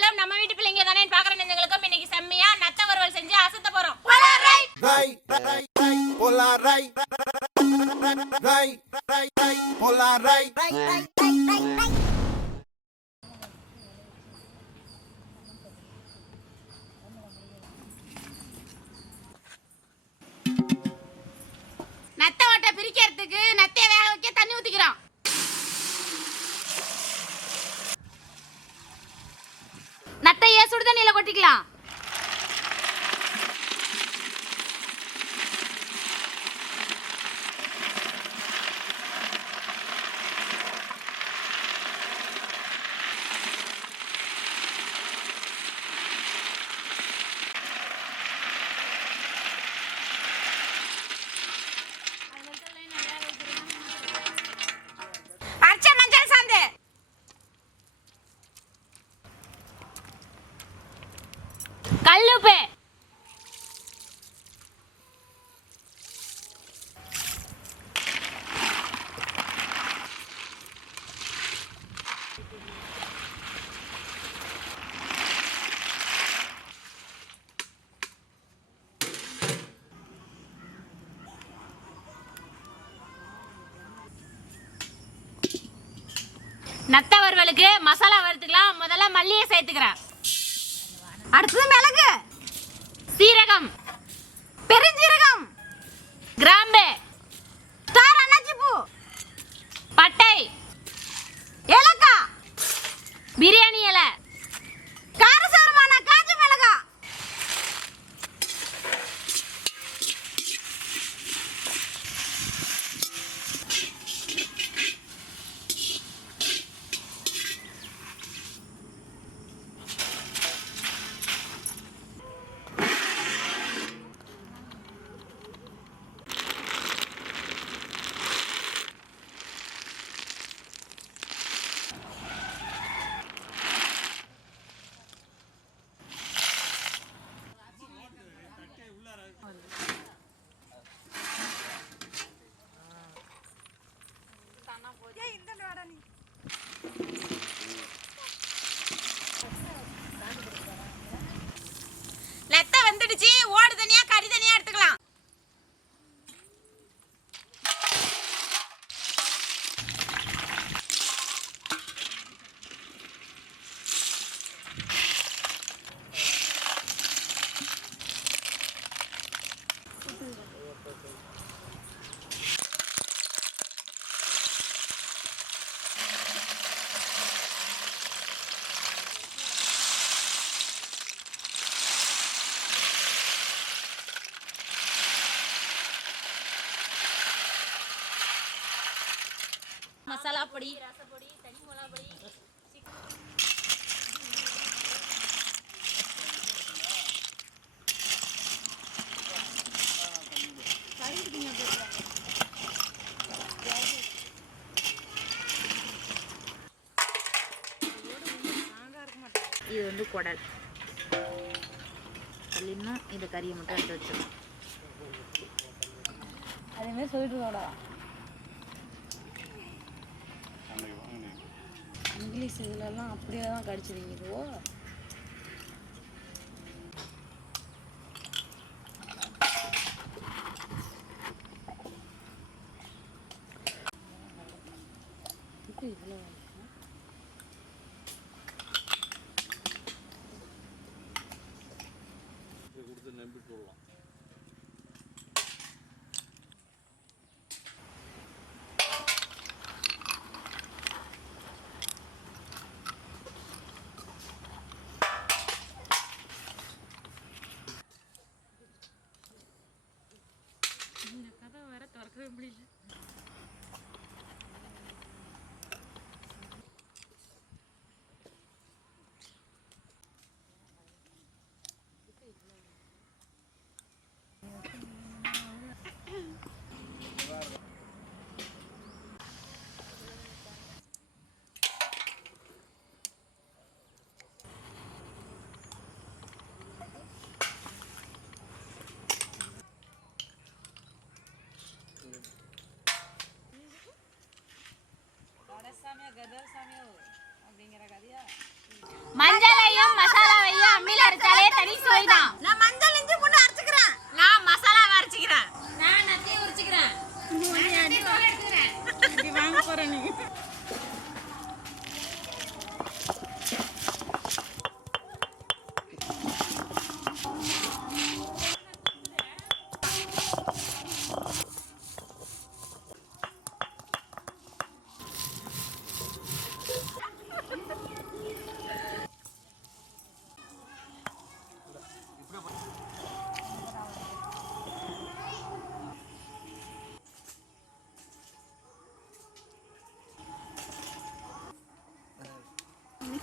இருந்தாலும் நம்ம வீட்டு பிள்ளைங்க தானே பாக்குற நெஞ்சங்களுக்கும் இன்னைக்கு செம்மையா நத்த வறுவல் செஞ்சு அசத்த போறோம். நத்த ஓட்ட பிரிக்கிறதுக்கு நத்தைய வேக வைக்க சுடு நத்த வறுவலுக்கு மசாலா வறுத்துக்கலாம். முதல்ல மல்லியை சேர்த்துக்கிறேன். அடுத்தது மிளகு. சீரகம். பெருஞ்சீரகம். கிராம்பு. மசாலா பொடி ரசப்பொடி தனி மிளகா பொடி இது குடல் அப்படின்னா இந்த கறியை மட்டும் எடுத்து வச்சிடணும் அதேமாதிரி சொல்லிட்டு இருக்கோடா இங்கிலீஷ் இதுலலாம் அப்படியே தான் கடிச்சிருங்கோ இவ்வளோ நம்பி போடலாம் இந்த கதை வர திறக்கவே முடியல. ಗದರ್ ಸ್ವಾಮಿ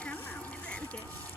cama, me da el que.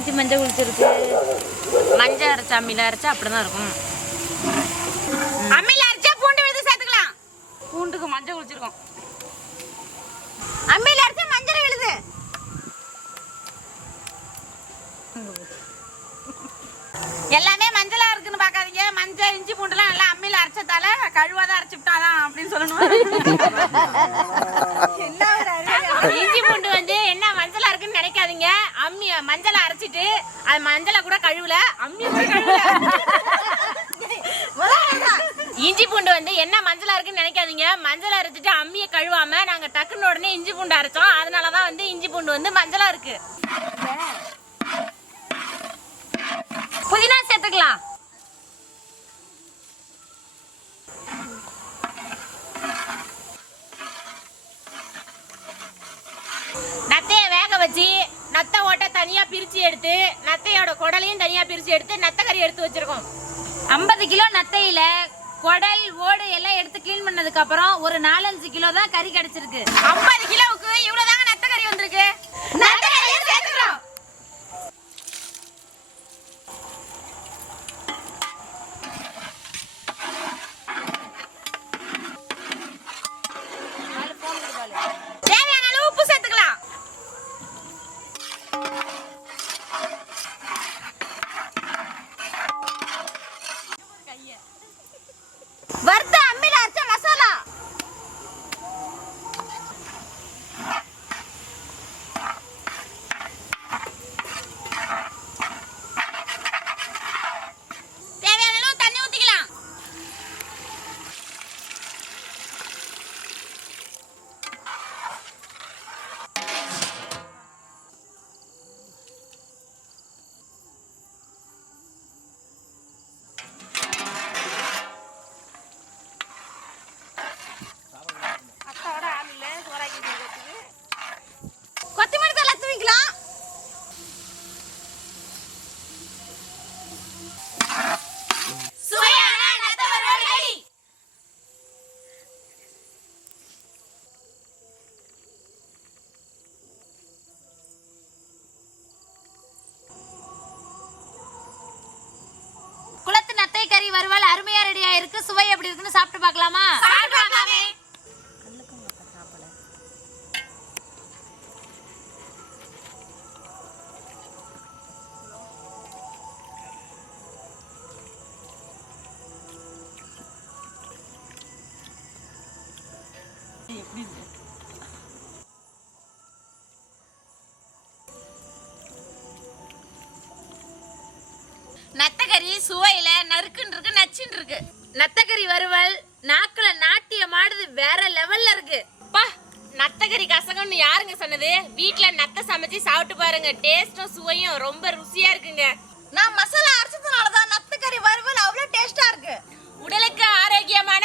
இஞ்சி மஞ்சள் குளிச்சிருக்கு மஞ்சள் அரைச்சா அம்மியில அரைச்சா அப்படிதான் இருக்கும். அம்மியில அரைச்சா பூண்டு விழுது சேர்த்துக்கலாம். பூண்டுக்கு மஞ்சள் குளிச்சிருக்கோம். அம்மியில அரைச்சா மஞ்சள் விழுது. எல்லாமே மஞ்சளா இருக்குன்னு பார்க்காதீங்க. மஞ்சள் இஞ்சி பூண்டுலாம் நல்லா அம்மியில அரைச்சதால கழுவாதான் அரைச்சுட்டாதான் அப்படின்னு சொல்லணும். இஞ்சி பூண்டு வந்து என்ன மஞ்சளா இருக்குன்னு நினைக்காதீங்க. அம்மி மஞ்சளை அரைச்சிட்டு அது மஞ்சளை கூட கழுவல. அம்மி கூட கழுவல. இஞ்சி பூண்டு வந்து என்ன மஞ்சளா இருக்குன்னு நினைக்காதீங்க. மஞ்சள் அரைச்சிட்டு அம்மியை கழுவாம நாங்க டக்குன்னு உடனே இஞ்சி பூண்டு அரைச்சோம். அதனாலதான் வந்து இஞ்சி பூண்டு வந்து மஞ்சளா இருக்கு. புதினா சேர்த்துக்கலாம். தனியா பிரிச்சு எடுத்து நத்தையோட குடலையும் தனியா பிரிச்சு எடுத்து நத்தை கறி எடுத்து வச்சிருக்கோம். ஐம்பது கிலோ நத்தையில குடல் ஓடு எல்லாம் எடுத்து க்ளீன் பண்ணதுக்கு அப்புறம் ஒரு நாலஞ்சு கிலோ தான் கறி கிடைச்சிருக்கு. ஐம்பது கிலோவுக்கு நத்தகரி சுவையில நறுக்குன்னு இருக்கு நச்சுன்னு இருக்கு. நத்தகரி வறுவல் நாக்குல நாட்டியம் ஆடுது வேற லெவல்ல இருக்கு. பா கசகம்னு யாருங்க சொன்னது? வீட்ல நத்தை சமைச்சு சாப்பிட்டு பாருங்க டேஸ்டும் சுவையும் ரொம்ப ருசியா இருக்குங்க. நான் மசாலா அரைச்சதுனால தான் நத்து வறுவல் அவ்வளோ டேஸ்டா இருக்கு. உடலுக்கு ஆரோக்கியமான